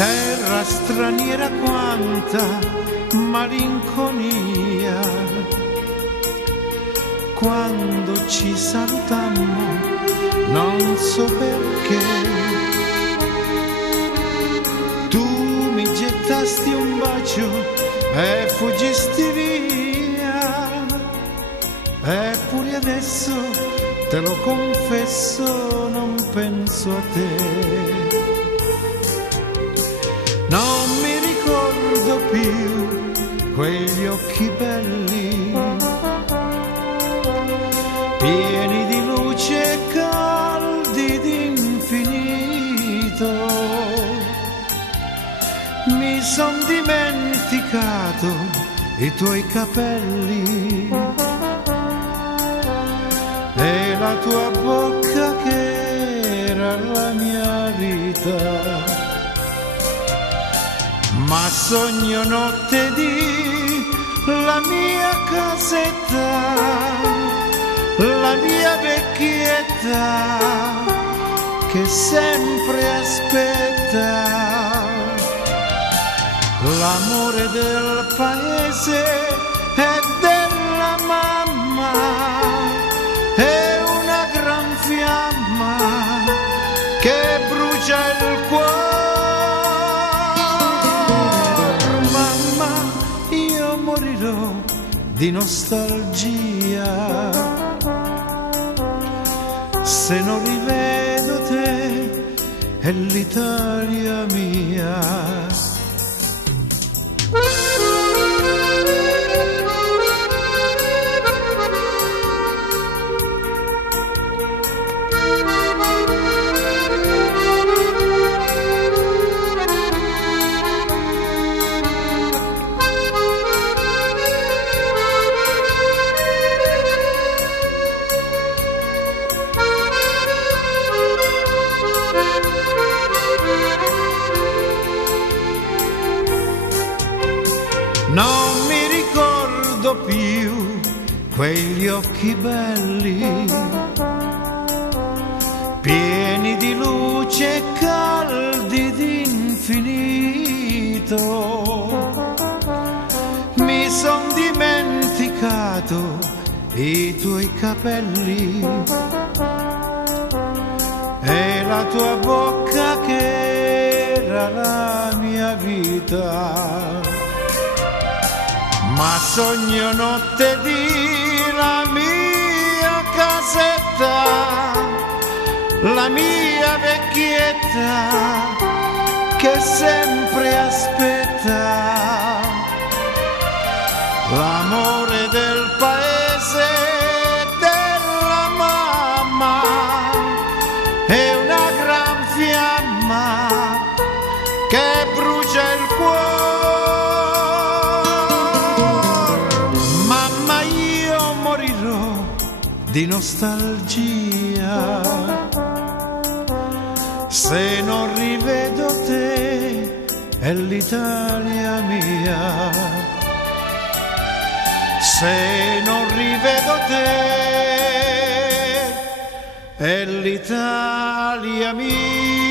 terra straniera quanta malinconia, quando ci salutammo non so perché, tu mi gettasti un bacio e fuggisti via, eppure adesso te lo confesso non penso a te. Non mi ricordo più quegli occhi belli, pieni di luce e caldi d'infinito. Mi son dimenticato i tuoi capelli e la tua bocca che era la mia vita. Ma sogno notte di la mia casetta, la mia vecchietta che sempre aspetta l'amore del paese e della mamma, è una gran fiamma che brucia il cuore. Morirò di nostalgia se non rivedo te e l'Italia mia. Non mi ricordo più quegli occhi belli, pieni di luce e caldi d'infinito. Mi son dimenticato i tuoi capelli e la tua bocca che era la mia vita. Ma sogno notte di la mia casetta, la mia vecchietta che sempre aspetta l'amore del paese e della mamma, è una gran fiamma che brucia il cuore. Di nostalgia se non rivedo te e l'Italia mia, se non rivedo te e l'Italia mia.